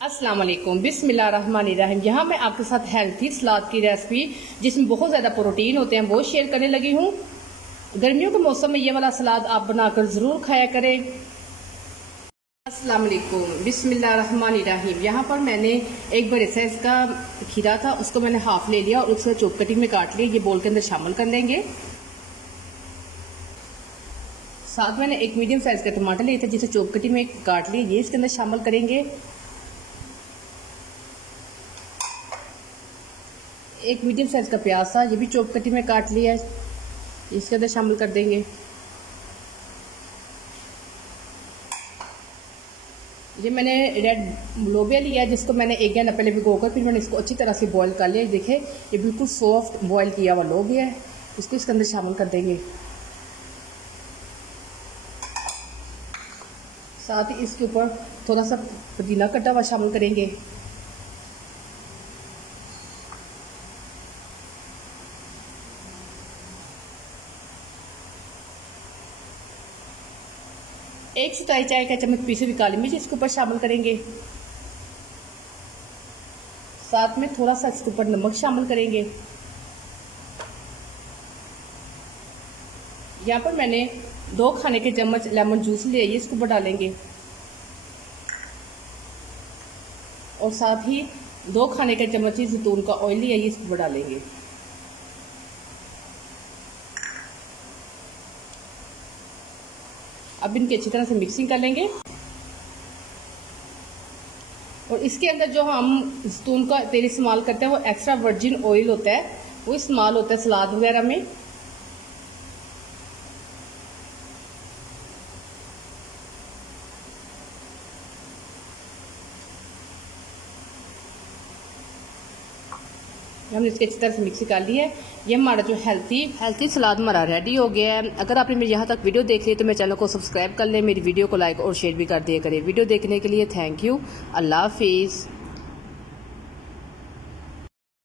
अस्सलाम वालेकुम, बिस्मिल्लाहिर्रहमानिर्रहीम। यहाँ मैं आपके साथ हेल्थी सलाद की रेसिपी जिसमें बहुत ज़्यादा प्रोटीन होते हैं वो शेयर करने लगी हूँ। गर्मियों के मौसम में ये वाला सलाद आप बनाकर ज़रूर खाया करें। अस्सलाम वालेकुम, बिस्मिल्लाहिर्रहमानिर्रहीम। यहाँ पर मैंने एक बड़े साइज का खीरा था, उसको मैंने हाफ ले लिया और उसको चॉप कटिंग में काट लिया। ये बोल के अंदर शामिल कर लेंगे। साथ मैंने एक मीडियम साइज का टमाटर लिया था जिसे चॉप कटिंग में काट लिया, ये इसके अंदर शामिल करेंगे। एक मीडियम साइज का प्याज था, ये भी चॉप कटिंग में काट लिया है, इसके अंदर शामिल कर देंगे। ये मैंने रेड लोबिया लिया है जिसको मैंने 1 घंटा पहले भिगोकर फिर मैंने इसको अच्छी तरह से बॉईल कर लिया। देखिए ये बिल्कुल सॉफ्ट बॉईल किया हुआ लोबिया है, इसको इसके अंदर शामिल कर देंगे। साथ ही इसके ऊपर थोड़ा सा पुदीना कटा हुआ शामिल करेंगे। एक चौथाई चाय का चम्मच पीसी हुई काली मिर्च इसके ऊपर शामिल करेंगे। साथ में थोड़ा सा इसके ऊपर नमक शामिल करेंगे। यहाँ पर मैंने 2 खाने के चम्मच लेमन जूस लिया, ये इसके ऊपर डालेंगे और साथ ही 2 खाने के चम्मच जैतून का ऑयल लिया, ये इसके ऊपर डालेंगे। अब इनकी अच्छी तरह से मिक्सिंग कर लेंगे और इसके अंदर जो हम जैतून का तेल इस्तेमाल करते हैं वो एक्स्ट्रा वर्जिन ऑयल होता है, वो इस्तेमाल होता है सलाद वगैरह में। हमने इसके अच्छी तरह से मिक्स कर ली है। ये हमारा जो हेल्थी सलाद हमारा रेडी हो गया है। अगर आपने मेरे यहाँ तक वीडियो देख ली तो मेरे चैनल को सब्सक्राइब कर लें, मेरी वीडियो को लाइक और शेयर भी कर दिया करें। वीडियो देखने के लिए थैंक यू। अल्लाह हाफिज़।